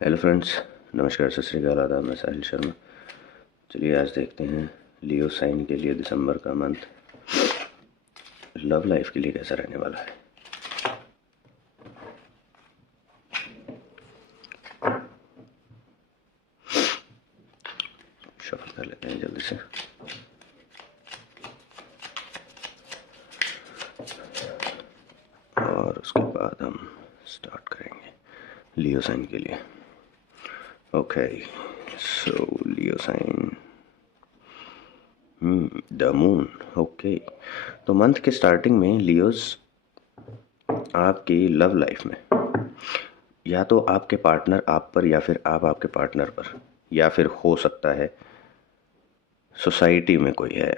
Hello friends, नमस्कार, सत श्री अकाल, आदाब। मैं साहिल शर्मा। चलिए आज देखते हैं लियो साइन के लिए दिसंबर का मंथ लव लाइफ के लिए कैसा रहने वाला है। शफल कर लेते हैं जल्दी से। और उसके बाद हम स्टार्ट करेंगे लियो साइन के लिए। Okay, so Leo sign, the moon. Okay, तो मंथ के स्टार्टिंग में लियोज आपकी लव लाइफ में या तो आपके पार्टनर आप पर या फिर आप आपके पार्टनर पर, या फिर हो सकता है सोसाइटी में कोई है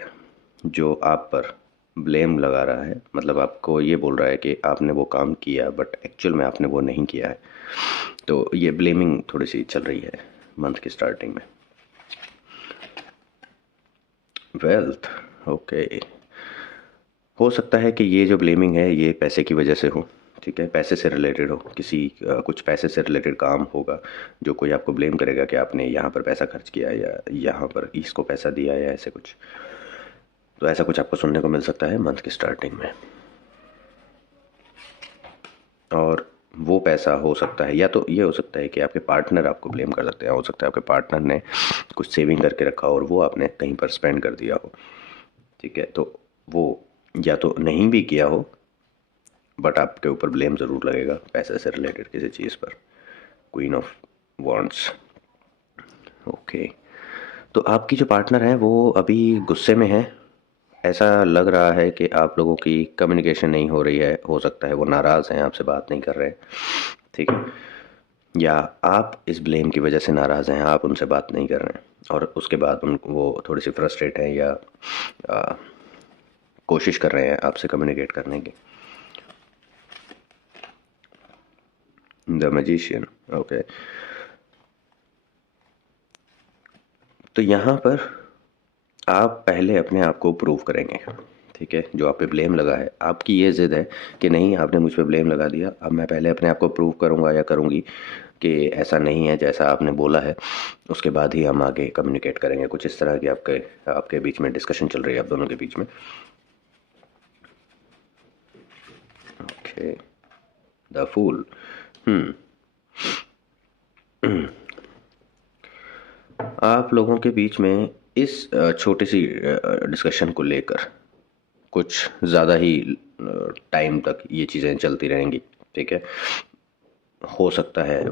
जो आप पर ब्लेम लगा रहा है। मतलब आपको ये बोल रहा है कि आपने वो काम किया बट एक्चुअल में आपने वो नहीं किया है। तो ये ब्लेमिंग थोड़ी सी चल रही है मंथ की स्टार्टिंग में। वेल्थ, ओके, हो सकता है कि ये जो ब्लेमिंग है ये पैसे की वजह से हो। ठीक है, पैसे से रिलेटेड हो, किसी कुछ पैसे से रिलेटेड काम होगा जो कोई आपको ब्लेम करेगा कि आपने यहाँ पर पैसा खर्च किया या यहाँ पर इसको पैसा दिया या ऐसे कुछ। तो ऐसा कुछ आपको सुनने को मिल सकता है मंथ की स्टार्टिंग में। और वो पैसा हो सकता है, या तो ये हो सकता है कि आपके पार्टनर आपको ब्लेम कर सकते हैं। हो सकता है आपके पार्टनर ने कुछ सेविंग करके रखा और वो आपने कहीं पर स्पेंड कर दिया हो। ठीक है, तो वो या तो नहीं भी किया हो बट आपके ऊपर ब्लेम ज़रूर लगेगा पैसे से रिलेटेड किसी चीज़ पर। Queen of wands, okay. तो आपकी जो पार्टनर है वो अभी गुस्से में है। ऐसा लग रहा है कि आप लोगों की कम्युनिकेशन नहीं हो रही है। हो सकता है वो नाराज़ हैं, आपसे बात नहीं कर रहे हैं। ठीक है, या आप इस ब्लेम की वजह से नाराज़ हैं, आप उनसे बात नहीं कर रहे हैं और उसके बाद उनको वो थोड़ी सी फ्रस्ट्रेट हैं या आ, कोशिश कर रहे हैं आपसे कम्युनिकेट करने की। The magician, okay. तो यहाँ पर आप पहले अपने आप को प्रूव करेंगे। ठीक है, जो आप पे ब्लेम लगा है, आपकी ये ज़िद है कि नहीं आपने मुझ पे ब्लेम लगा दिया, अब मैं पहले अपने आप को प्रूव करूँगा या करूँगी कि ऐसा नहीं है जैसा आपने बोला है। उसके बाद ही हम आगे कम्युनिकेट करेंगे। कुछ इस तरह की आपके आपके बीच में डिस्कशन चल रही है आप दोनों के बीच में। Okay, the fool. आप लोगों के बीच में इस छोटी सी डिस्कशन को लेकर कुछ ज़्यादा ही टाइम तक ये चीज़ें चलती रहेंगी। ठीक है, हो सकता है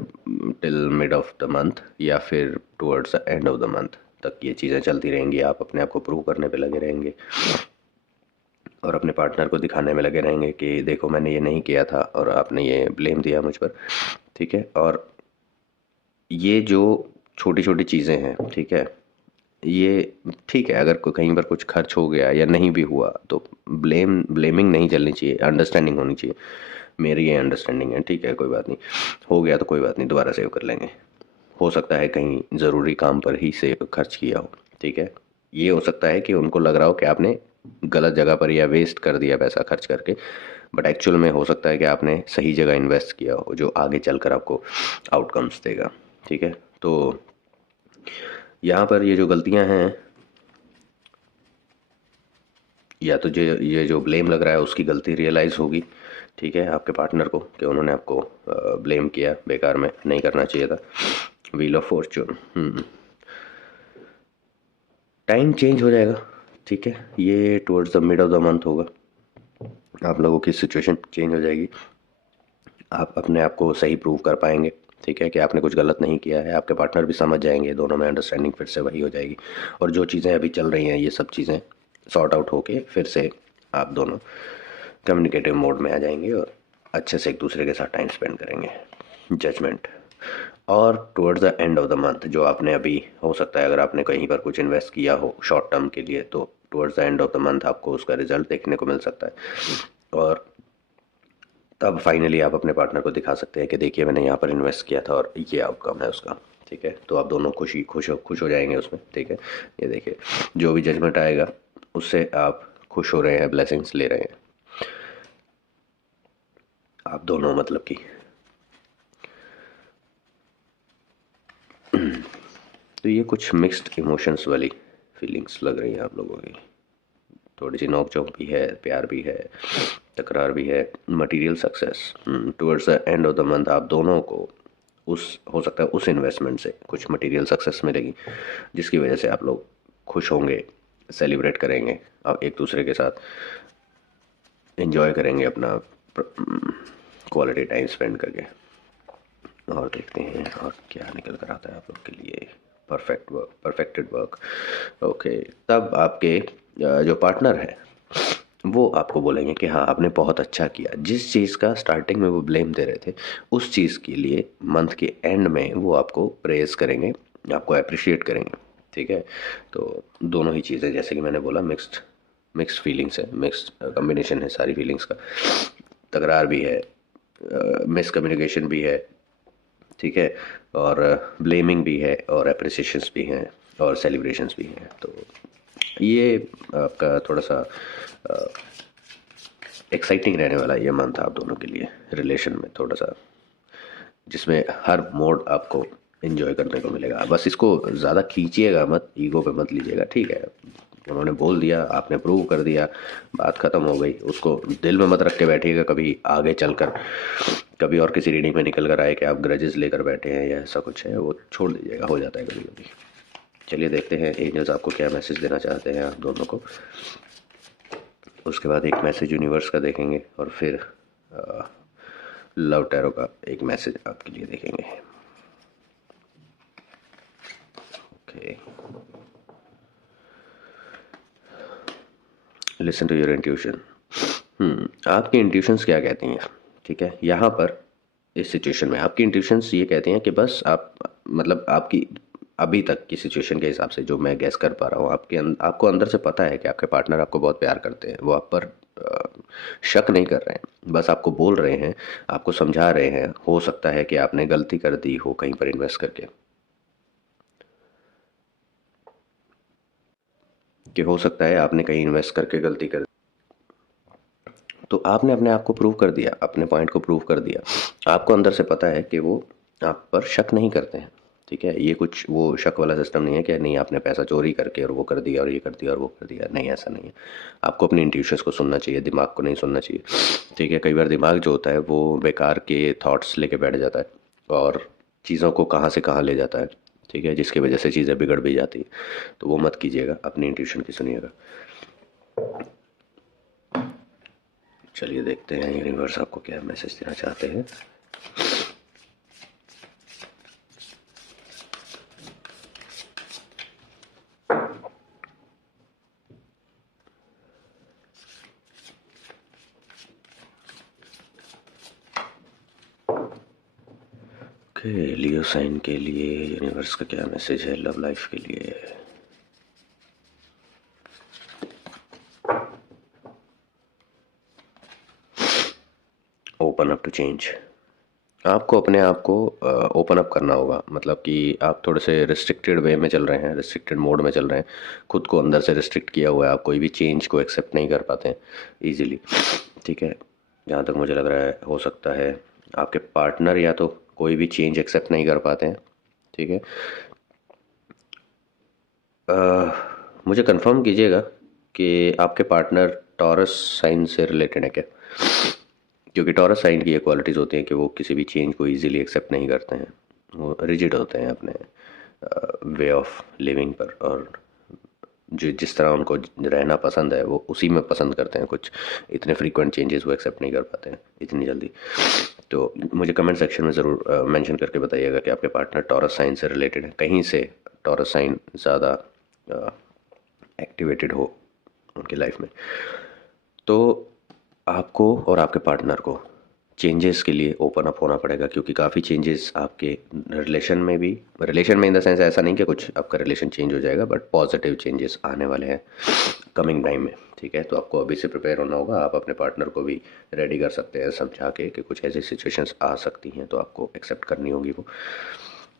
till mid of the month या फिर towards the end of the month तक ये चीज़ें चलती रहेंगी। आप अपने आप को प्रूव करने पे लगे रहेंगे और अपने पार्टनर को दिखाने में लगे रहेंगे कि देखो मैंने ये नहीं किया था और आपने ये ब्लेम दिया मुझ पर। ठीक है, और ये जो छोटी छोटी चीज़ें हैं, ठीक है, ये ठीक है। अगर कहीं पर कुछ खर्च हो गया या नहीं भी हुआ तो ब्लेमिंग नहीं चलनी चाहिए, अंडरस्टैंडिंग होनी चाहिए। मेरी ये अंडरस्टैंडिंग है, ठीक है, कोई बात नहीं, हो गया तो कोई बात नहीं, दोबारा सेव कर लेंगे। हो सकता है कहीं ज़रूरी काम पर ही से खर्च किया हो। ठीक है, ये हो सकता है कि उनको लग रहा हो कि आपने गलत जगह पर या वेस्ट कर दिया पैसा खर्च करके, बट एक्चुअल में हो सकता है कि आपने सही जगह इन्वेस्ट किया हो जो आगे चलकर आपको आउटकम्स देगा। ठीक है, तो यहाँ पर ये जो गलतियाँ हैं, या तो ये जो ब्लेम लग रहा है उसकी गलती रियलाइज़ होगी। ठीक है, आपके पार्टनर को कि उन्होंने आपको ब्लेम किया बेकार में, नहीं करना चाहिए था। Wheel of Fortune, time change हो जाएगा। ठीक है, ये towards the mid of the month होगा। आप लोगों की सिचुएशन चेंज हो जाएगी, आप अपने आप को सही प्रूव कर पाएंगे। ठीक है, कि आपने कुछ गलत नहीं किया है। आपके पार्टनर भी समझ जाएंगे, दोनों में अंडरस्टैंडिंग फिर से वही हो जाएगी। और जो चीज़ें अभी चल रही हैं ये सब चीज़ें सॉर्ट आउट होके फिर से आप दोनों कम्युनिकेटिव मोड में आ जाएंगे और अच्छे से एक दूसरे के साथ टाइम स्पेंड करेंगे। जजमेंट, और towards the end of the month जो आपने अभी, हो सकता है अगर आपने कहीं पर कुछ इन्वेस्ट किया हो शॉर्ट टर्म के लिए तो towards the end of the month आपको उसका रिजल्ट देखने को मिल सकता है। और तब फाइनली आप अपने पार्टनर को दिखा सकते हैं कि देखिए मैंने यहाँ पर इन्वेस्ट किया था और ये आउटकम है उसका। ठीक है, तो आप दोनों खुश हो जाएंगे उसमें। ठीक है, ये देखिए जो भी जजमेंट आएगा उससे आप खुश हो रहे हैं, ब्लेसिंग्स ले रहे हैं आप दोनों, मतलब कि तो ये कुछ मिक्स्ड इमोशंस वाली फीलिंग्स लग रही हैं आप लोगों की। थोड़ी सी नोक झोंक भी है, प्यार भी है, तकरार भी है, material success. Towards the end of the month आप दोनों को उस हो सकता है उस इन्वेस्टमेंट से कुछ मटेरियल सक्सेस मिलेगी, जिसकी वजह से आप लोग खुश होंगे, सेलिब्रेट करेंगे, आप एक दूसरे के साथ एंजॉय करेंगे अपना क्वालिटी टाइम स्पेंड करके। और देखते हैं और क्या निकल कर आता है आप लोग के लिए। Perfect work, perfected work. Okay, तब आपके जो पार्टनर है वो आपको बोलेंगे कि हाँ आपने बहुत अच्छा किया। जिस चीज़ का स्टार्टिंग में वो ब्लेम दे रहे थे, उस चीज़ के लिए मंथ के एंड में वो आपको प्रेज करेंगे, आपको अप्रिशिएट करेंगे। ठीक है, तो दोनों ही चीज़ें, जैसे कि मैंने बोला, मिक्स्ड मिक्स्ड फीलिंग्स है, मिक्स्ड कम्बिनेशन है सारी फीलिंग्स का। तकरार भी है, मिसकम्युनिकेशन भी है, ठीक है, और ब्लेमिंग भी है, और अप्रिसिएशंस भी हैं, और सेलिब्रेशंस भी हैं। तो ये आपका थोड़ा सा एक्साइटिंग रहने वाला ये मंथ आप दोनों के लिए रिलेशन में, थोड़ा सा जिसमें हर मोड आपको एंजॉय करने को मिलेगा। बस इसको ज़्यादा खींचिएगा मत, ईगो पे मत लीजिएगा। ठीक है, उन्होंने बोल दिया, आपने प्रूव कर दिया, बात ख़त्म हो गई। उसको दिल में मत रख के बैठिएगा, कभी आगे चलकर कभी और किसी रीडिंग में निकल कर आए कि आप ग्रजेस लेकर बैठे हैं या ऐसा कुछ है, वो छोड़ दीजिएगा, हो जाता है कभी कभी। चलिए देखते हैं एंजल्स आपको क्या मैसेज देना चाहते हैं आप दोनों को। उसके बाद एक मैसेज यूनिवर्स का देखेंगे, और फिर लव टैरो का एक मैसेज आपके लिए देखेंगे। Okay, listen to your intuition. आपकी इंट्यूशंस क्या कहती हैं? ठीक है, यहाँ पर इस सिचुएशन में आपकी इंट्यूशंस ये कहती हैं कि बस आप, मतलब आपकी अभी तक की सिचुएशन के हिसाब से जो मैं गैस कर पा रहा हूँ, आपको अंदर से पता है कि आपके पार्टनर आपको बहुत प्यार करते हैं। वो आप पर शक नहीं कर रहे हैं, बस आपको बोल रहे हैं, आपको समझा रहे हैं। हो सकता है कि आपने गलती कर दी हो कहीं पर इन्वेस्ट करके, कि हो सकता है आपने कहीं इन्वेस्ट करके गलती कर, तो आपने अपने आप को प्रूव कर दिया, अपने पॉइंट को प्रूव कर दिया। आपको अंदर से पता है कि वो आप पर शक नहीं करते हैं। ठीक है, ये कुछ वो शक वाला सिस्टम नहीं है कि नहीं आपने पैसा चोरी करके और वो कर दिया और ये कर दिया और वो कर दिया। नहीं, ऐसा नहीं है। आपको अपनी इंट्यूशंस को सुनना चाहिए, दिमाग को नहीं सुनना चाहिए। ठीक है, कई बार दिमाग जो होता है वो बेकार के थॉट्स लेके बैठ जाता है और चीज़ों को कहाँ से कहाँ ले जाता है। ठीक है, जिसकी वजह से चीज़ें बिगड़ भी जाती हैं। तो वो मत कीजिएगा, अपनी इंट्यूशन की सुनिएगा। चलिए देखते हैं यूनिवर्स आपको क्या मैसेज देना चाहते हैं। ओके, लियो साइन के लिए यूनिवर्स का क्या मैसेज है लव लाइफ के लिए? Open up to change. आपको अपने आप को ओपन अप करना होगा, मतलब कि आप थोड़े से रिस्ट्रिक्टेड वे में चल रहे हैं, रिस्ट्रिक्टेड मोड में चल रहे हैं। खुद को अंदर से रिस्ट्रिक्ट किया हुआ है, आप कोई भी चेंज को एक्सेप्ट नहीं कर पाते हैं ईजिली। ठीक है, जहाँ तक मुझे लग रहा है हो सकता है आपके पार्टनर या तो कोई भी चेंज एक्सेप्ट नहीं कर पाते हैं। ठीक है, मुझे कंफर्म कीजिएगा कि आपके पार्टनर टॉरस साइन से रिलेटेड है क्या? क्योंकि टॉरस साइन की ये क्वालिटीज़ होती हैं कि वो किसी भी चेंज को इजीली एक्सेप्ट नहीं करते हैं। वो रिजिड होते हैं अपने वे ऑफ लिविंग पर, और जो जिस तरह उनको रहना पसंद है वो उसी में पसंद करते हैं। कुछ इतने फ्रीक्वेंट चेंजेस वो एक्सेप्ट नहीं कर पाते हैं इतनी जल्दी। तो मुझे कमेंट सेक्शन में ज़रूर मेंशन करके बताइएगा कि आपके पार्टनर टॉरस साइन से रिलेटेड है, कहीं से टॉरस साइन ज़्यादा एक्टिवेटेड हो उनकी लाइफ में। तो आपको और आपके पार्टनर को चेंजेस के लिए ओपन अप होना पड़ेगा, क्योंकि काफ़ी चेंजेस आपके रिलेशन में भी, रिलेशन में इन द सेंस ऐसा नहीं कि कुछ आपका रिलेशन चेंज हो जाएगा, बट पॉजिटिव चेंजेस आने वाले हैं कमिंग टाइम में। ठीक है, तो आपको अभी से प्रिपेयर होना होगा। आप अपने पार्टनर को भी रेडी कर सकते हैं समझा के कि कुछ ऐसी सिचुएशंस आ सकती हैं, तो आपको एक्सेप्ट करनी होगी वो।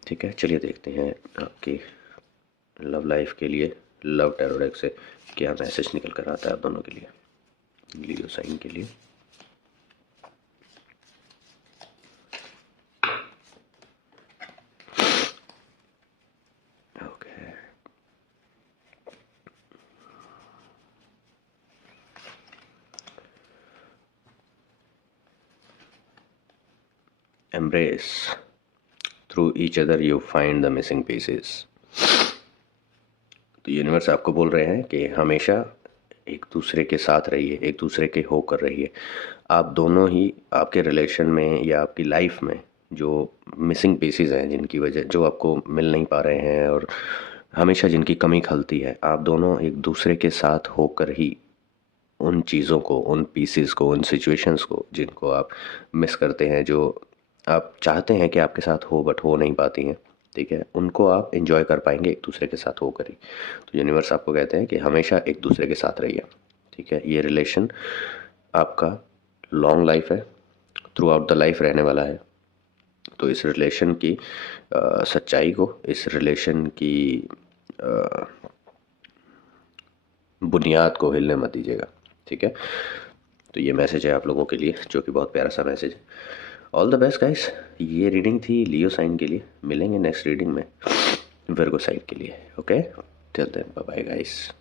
ठीक है, चलिए देखते हैं आपकी लव लाइफ के लिए लव टैरो डेक से क्या मैसेज निकल कर आता है आप दोनों के लिए, लियो साइन के लिए। embrace. Through each other you find the missing pieces. तो यूनिवर्स आपको बोल रहे हैं कि हमेशा एक दूसरे के साथ रहिए, एक दूसरे के होकर रहिए। आप दोनों ही आपके रिलेशन में या आपकी लाइफ में जो मिसिंग पीसेस हैं, जिनकी वजह जो आपको मिल नहीं पा रहे हैं और हमेशा जिनकी कमी खलती है, आप दोनों एक दूसरे के साथ होकर ही उन चीज़ों को, उन पीसेस को, उन सिचुएशंस को जिनको आप मिस करते हैं, जो आप चाहते हैं कि आपके साथ हो बट हो नहीं पाती हैं, ठीक है, उनको आप एंजॉय कर पाएंगे एक दूसरे के साथ होकर ही। तो यूनिवर्स आपको कहते हैं कि हमेशा एक दूसरे के साथ रहिए, ठीक है। ये रिलेशन आपका लॉन्ग लाइफ है, थ्रू आउट द लाइफ रहने वाला है। तो इस रिलेशन की सच्चाई को, इस रिलेशन की बुनियाद को हिलने मत दीजिएगा, ठीक है। तो ये मैसेज है आप लोगों के लिए, जो कि बहुत प्यारा सा मैसेज है। All the best guys. ये रीडिंग थी लियो साइन के लिए। मिलेंगे नेक्स्ट रीडिंग में विर्गो साइन के लिए। Okay, till then bye bye guys.